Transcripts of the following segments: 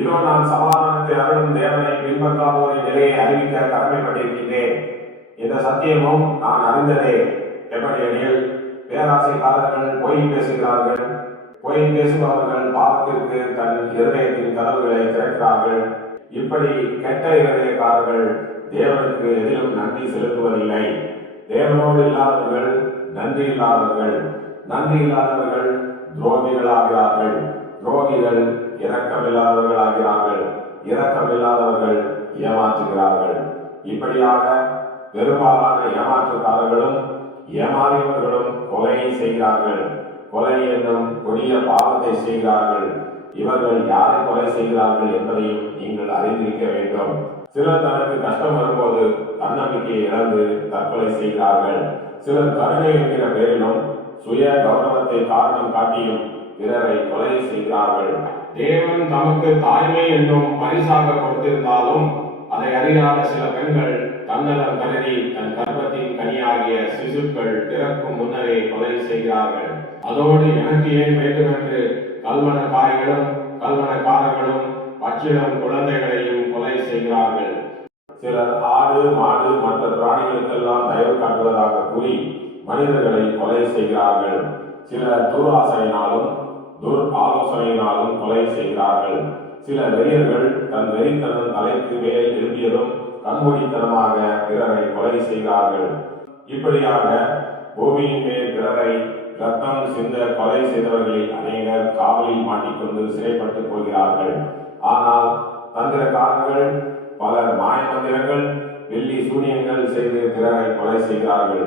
இதோ நான் சமாதானத்தை அருளும் தேவனை பின்பற்றாதோரின் நிலையை அறிவிக்க கடமைப்பட்டிருக்கின்றேன். இந்த சத்தியமும் நான் அறிந்ததே. எப்படியெனில் பேராசைக்காரர்கள் பொய் பேசுகிறார்கள். பொய் பேசுபவர்கள் பாவத்திற்கு தன் இருதயத்தின் கதவுகளை திறக்கிறார்கள். இப்படி கெட்ட இருதயக்காரர்கள் தேவனுக்கு எதிலும் நன்றி செலுத்துவதில்லை. தேவனோடு இல்லாதவர்கள் நன்றி இல்லாதவர்கள், நன்றி இல்லாதவர்கள் துரோகிகளாகிறார்கள், துரோகிகள் இரக்கமில்லாதவர்களாகிறார்கள், இரக்கமில்லாதவர்கள் ஏமாற்றுகிறார்கள். இப்படியாக பெரும்பாலான ஏமாற்றுக்காரர்களும் ஏமாறியவர்களும் கொலை செய்கிறார்கள். கொலை என்னும் கொடிய பாவத்தை செய்கிறார்கள். இவர்கள் யாரை கொலை செய்கிறார்கள் என்பதையும் நீங்கள் அறிந்திருக்க வேண்டும். சிலர் தனக்கு கஷ்டம் வரும்போது தன்னம்பிக்கையை இழந்து தற்கொலை செய்கிறார்கள். சிலர் கருணை என்கிற பெயரிலும் சுய கௌரவத்தை காரணம் காட்டியும் பிறரை கொலை செய்கிறார்கள். தேவன் தமக்கு தாய்மை என்னும் பரிசாக கொடுத்திருந்தாலும் அதை அறியாத சில பெண்கள் தன்னலம் கருதி தன் கர்ப்பத்தின் கனியாகிய சிசுக்கள் பிறக்கும் முன்னரே கொலை செய்கிறார்கள். அதோடு எனக்கு ஏன் வேண்டும் என்று கல்வனக்காரிகளும் கல்வனக்காரர்களும் பச்சிளம் குழந்தைகளையும் கொலை செய்கிறார்கள். சிலர் ஆடு மாடு மற்ற பிராணிகளுக்கெல்லாம் தயவு காட்டுவதாக கூறி மனிதர்களை கொலை செய்கிறார்கள். சிலர் துராசையினாலும் ஆலோசனையினாலும் கொலை செய்கிறார்கள். சில வெறியர்கள் தன் வெறித்தனம் தலைக்கு மேல் எழுப்பியதும் கண்மூடித்தனமாக பிறரை கொலை செய்கிறார்கள். இப்படியாக பூமியின் மேல் பிறரை ரத்தம் சிந்த கொலை செய்தவர்களில் அநேகர் காவலில் மாட்டிக்கொண்டு சிறைப்பட்டு போகிறார்கள். ஆனால் தந்திரக்காரர்கள் பலர் மாயமந்திரங்கள் வெள்ளி சூனியங்கள் செய்து பிறரை கொலை செய்கிறார்கள்.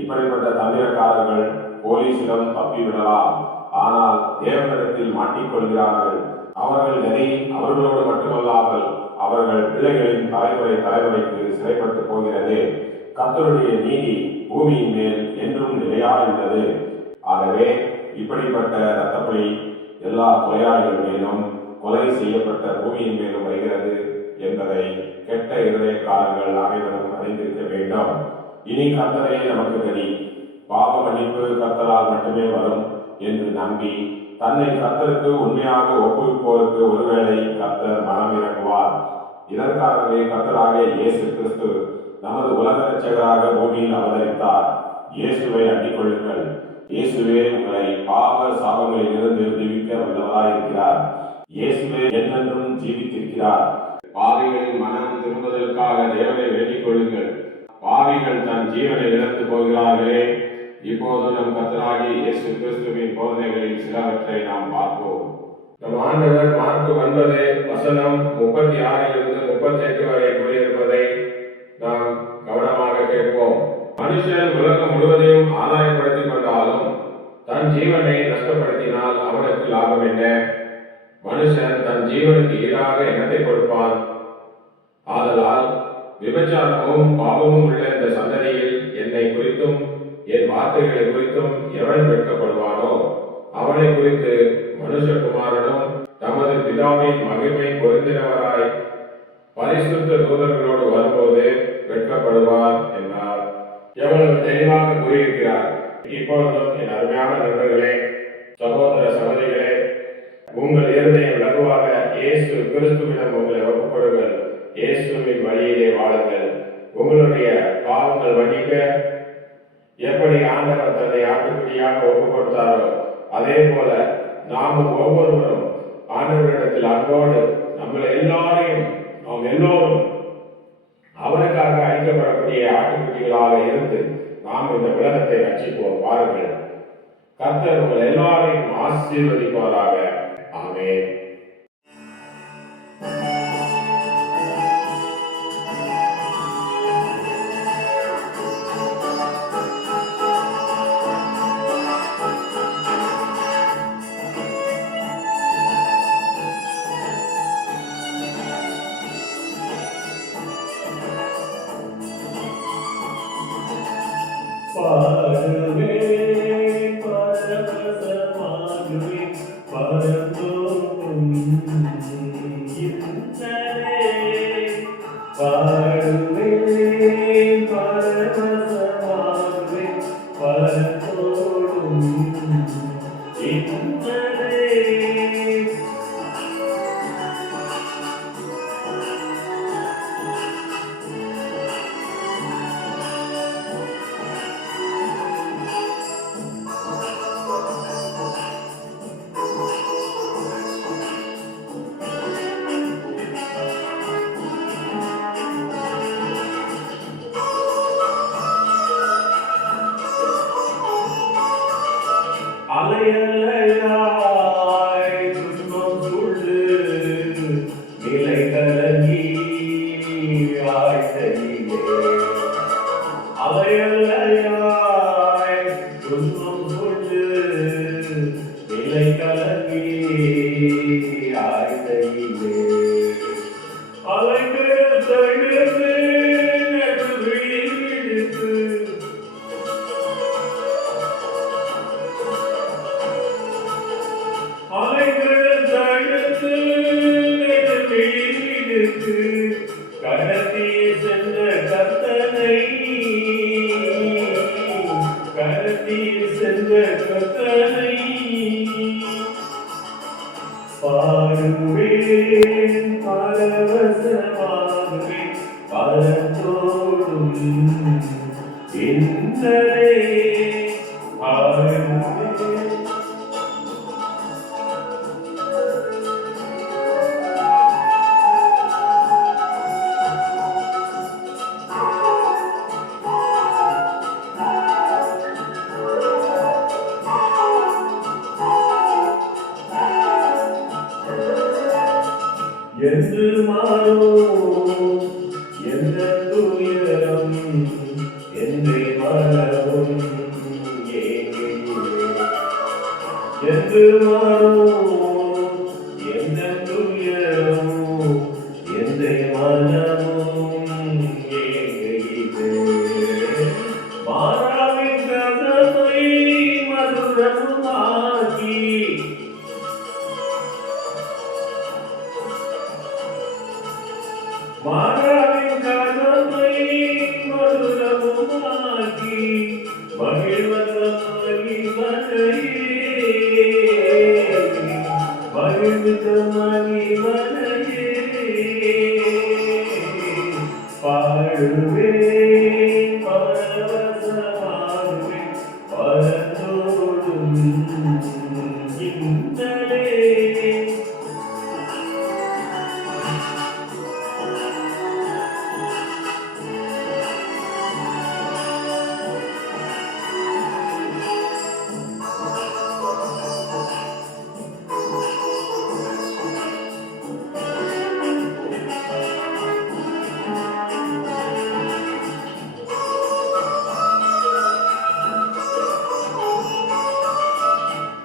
இப்படிப்பட்ட தந்திரக்காரர்கள் போலீசிடம் தப்பிவிடலாம், ஆனால் தேவனிடத்தில் மாட்டிக்கொள்கிறார்கள். அவர்கள் நெறி அவர்களோடு மட்டுமல்லாமல் அவர்கள் பிள்ளைகளின் தலைமுறைக்கு சிறைப்பட்டு போகிறது. கர்த்தருடைய நீதி பூமியின் மேல் என்றும் நிலையாயுள்ளது. ஆகவே இப்படிப்பட்ட இரத்தப்பழி எல்லா கொலையாளிகள் மேலும் கொலை செய்யப்பட்ட பூமியின் மேலும் வருகிறது என்பதை கெட்ட இருதயக்காரர்கள் அனைவரும் அறிந்திருக்க வேண்டும். இனி கர்த்தரே நமக்கு கதி, பாவ மன்னிப்பு கர்த்தரால் மட்டுமே வரும் என்று நம்பி தன்னை கர்த்தருக்கு உண்மையாக ஒப்புவிப்போருக்கு ஒருவேளை கர்த்தர் மனம் இறங்குவார். இதற்காகவே கர்த்தராகிய இயேசு கிறிஸ்து நமது உலக இரட்சகராக பூமியில் அவதரித்தார். இயேசுவை அண்டிக் கொள்ளுங்கள். இயேசுவே உங்களை பாவ சாபங்களில் இருந்து விடுவிக்க வல்லவராயிருக்கிறார். இயேசுவே என்றென்றும் ஜீவித்திருக்கிறார். பாவிகளின் மனம் திரும்புதலுக்காக தேவனை வேண்டிக் கொள்ளுங்கள். பாவிகள் தன் ஜீவனை இழந்து போகிறார்களே. இப்போது நம் கர்த்தராகிய இயேசு கிறிஸ்துவின் போதனைகளில் சிலவற்றை நாம் பார்ப்போம். நம் ஆண்டவர் மார்க்கு 9:36 வரை கூறியிருப்பதை நாம் கவனமாக கேட்போம். மனுஷன் உலகம் முழுவதையும் ஆதாயப்படுத்திக் கொண்டாலும் தன் ஜீவனை நஷ்டப்படுத்தினால் அவனுக்கு லாபம் என்ன? மனுஷன் தன் ஜீவனுக்கு ஈடாக எண்ணத்தை கொடுப்பான். ஆதலால் விபச்சாரமும் பாவமும் உள்ள இந்த சந்ததியில் என்னை குறித்தும் என் வார்த்தைகளை குறித்தும் எவன் வெட்கப்படுவானோ அவனை குறித்து மனுஷகுமாரனும் தமது பிதாவின் மகிமை பொருந்தினவராய் பரிசுத்த தூதர்களோடு வரும்போது வெட்கப்படுவார் என்றார். எவ்வளவு தெளிவாக கூறியிருக்கிறார். இப்பொழுதும் என் அருமையான நண்பர்களே, சகோதர சகோதரிகளே, உங்கள் இருதயம் லகுவாக இயேசு கிறிஸ்துவிடம் உங்களை ஒப்புக்கொடுங்கள். இயேசுவின் வழியிலே வாழுங்கள். உங்களுடைய பாவங்கள் மன்னிக்க எப்படி ஆண்டவர் தன்னை ஆட்டுக்குட்டியாக ஒப்புக் கொடுத்தாரோ அதே போல நாமும் ஒவ்வொருவரும் ஆண்டவரிடத்தில் அன்போடு நாம் எல்லோரும் அவருக்காக அளிக்கப்படக்கூடிய ஆட்டுக்குட்டிகளாக இருந்து நாம் இந்த உலகத்தை ரட்சிப்போம். பாருங்கள், கர்த்தர் உங்கள் எல்லாரையும் ஆசீர்வதிப்பாராக. ஆமென். பாடுவே பரவசமாகுவே பரந்தோறும் இன்னலே. பாடுவே பரவசமாகுவே பரந்தோறும் இன்னலே. பாடுவேன் பரவசமாகுவேன் பரந்தோடும் இந்தனை பாடுவேன். என்று மாறும் எந்த துயரம் என்றே மரபும் என்று மாறும் எந்த துயரம் என்றே மனமும் ஏங்குகிறது. மாறாவின் கதவை மதுரமாக்கி மாறாவின் கதவை மதுரமாக்கி மகிழ்வந்த மகிழ்வனையே மகிழ்ந்த மகிழ்வனையே பாடுவேன் பரவசமாகுவேன் பரந்தோடும் இந்தலே.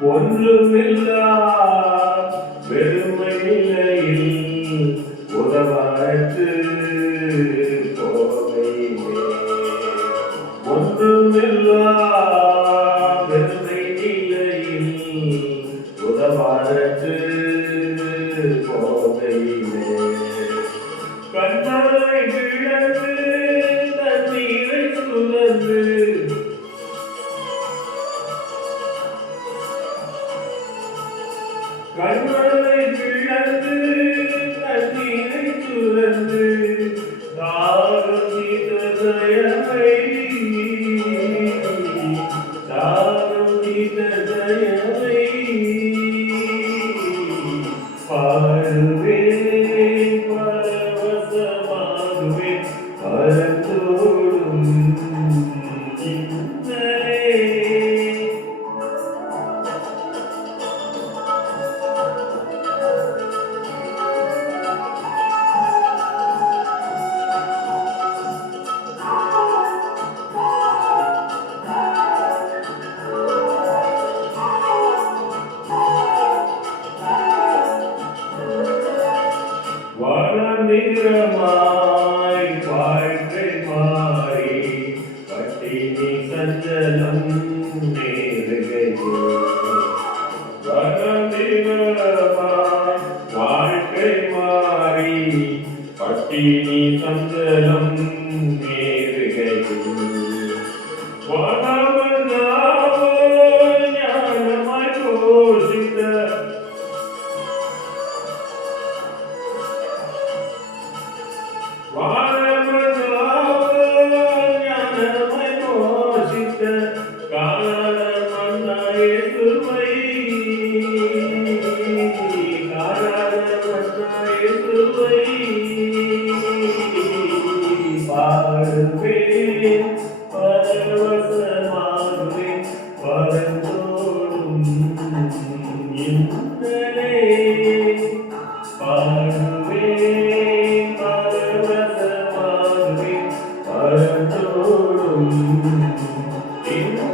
ஒன்றுமில்லா வெறுமை நிலையில் உதவாற்று போகையிலே. ஒன்றுமில்லா வெறுமை நிலையில் உதவாற்று போகையிலே. கண்மலை விழந்து தண்ணீரை சுழந்து கண்மலை விழந்து தண்ணீரை சுழந்து தாகம் தீர்த்த தயவை தாகம் தீர்த்த தயவை பாடுவேன் பரவசமாகுவேன் பரந்தோடும் இந்தலே. வனநிறமாய் வாழ்க்கை மாறி பட்டினி சஞ்சலம் நேருகையோ. வனநிறமாய் வாழ்க்கை மாறி பட்டினி சஞ்சலம் நேருகையோ. வனவனாவோ ஞானமாய் போஷித்த ஞானமாய் போஷித்த காரணமன்ன இயேசுவை காரணமன்ன இயேசுவை பாடுவேன் பரவசமாகுவேன் பரந்தோடும் இந்தலே. பாடுவேன் பரவசமாகுவேன் பரந்தோடும் இந்தலே.